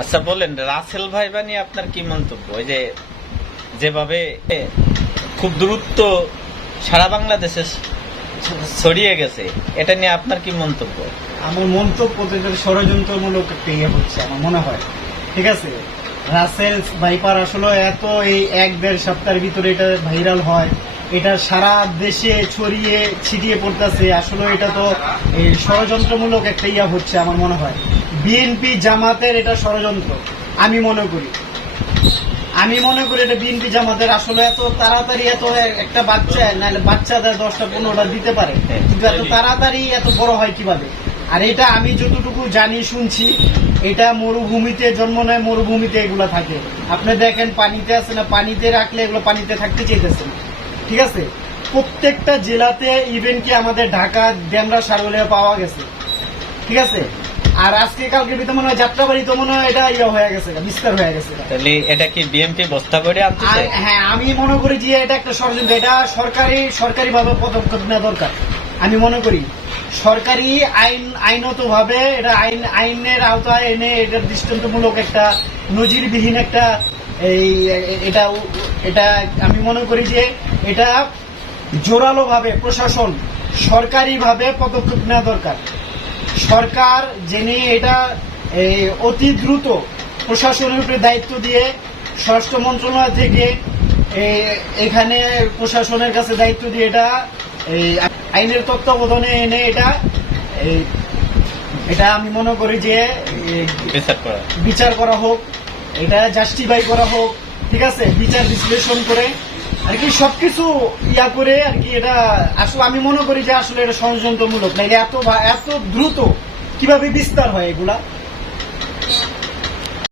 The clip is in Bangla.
আচ্ছা বলেন, রাসেল ভাইবা নিয়ে আপনার কি মন্তব্য? ওই যে যেভাবে খুব দ্রুত সারা বাংলাদেশে ছড়িয়ে গেছে, এটা নিয়ে আপনার কি মন্তব্য? আমার মন্তব্য ষড়যন্ত্রমূলক একটা ইয়ে হচ্ছে, আমার মনে হয়। ঠিক আছে? রাসেল ভাইপার আসলে এত এই এক দেড় সপ্তাহের ভিতরে এটা ভাইরাল হয়, এটা সারা দেশে ছড়িয়ে ছিটিয়ে পড়তেছে, আসলে এটা তো ষড়যন্ত্রমূলক একটা ইয়া হচ্ছে, আমার মনে হয়। বিএনপি জামাতের এটা ষড়যন্ত্র আমি মনে করি। আমি মনে করি এটা বিএনপি জামাতের আসলে এত তাড়াতাড়ি এত একটা বাচ্চা নাহলে বাচ্চাদের দশটা পনেরোটা দিতে পারে। কিন্তু এত তাড়াতাড়ি। এত বড় হয় কীভাবে? আর এটা আমি যতটুকু জানি শুনছি এটা মরুভূমিতে জন্ম নেয় মরুভূমিতে এগুলো থাকে। আপনি দেখেন পানিতে আছে না পানিতে রাখলে এগুলো পানিতে থাকতে চাইতেছে না। ঠিক আছে? প্রত্যেকটা জেলাতে ইভেন কি আমাদের ঢাকা ডেমরা সারগুলো পাওয়া গেছে। ঠিক আছে? আর আজকে কালকে ভিতরে মনে হয় যাত্রাবাড়ি তো মনে হয় এটা ইয়ে হয়ে গেছে বিস্তার হয়ে গেছে। তাহলে এটা কি বিএমপি বস্তা করে আর হ্যাঁ আমি মনে করি যে এটা একটা ষড়যন্ত্র এটা সরকারি সরকারি ভাবে পদক্ষেপ নেওয়া দরকার। আমি মনে করি সরকারি আইন আইনত ভাবে এটা আইন আইনের আওতায় এনে এটা দৃষ্টান্তমূলক একটা নজিরবিহীন একটা এই এটা এটা আমি মনে করি যে এটা জোরালো ভাবে প্রশাসন সরকারি ভাবে পদক্ষেপ নেওয়া দরকার। সরকার জেনে এটা এই, অতি দ্রুত প্রশাসনের উপরে দায়িত্ব দিয়ে স্বরাষ্ট্র মন্ত্রণালয় থেকে এখানে প্রশাসনের কাছে দায়িত্ব দিয়ে এটা এই, আইনের তত্ত্বাবধানে এনে এটা এটা আমি মনে করি যে বিচার করা। বিচার করা হোক এটা জাস্টিফাই করা হোক ঠিক আছে? বিচার বিশ্লেষণ করে আর কি সবকিছু ইয়া করে আর কি এটা আসলে আমি মনে করি যে আসলে এটা ষড়যন্ত্রমূলক। না এত এত দ্রুত কীভাবে বিস্তার হয় এগুলা?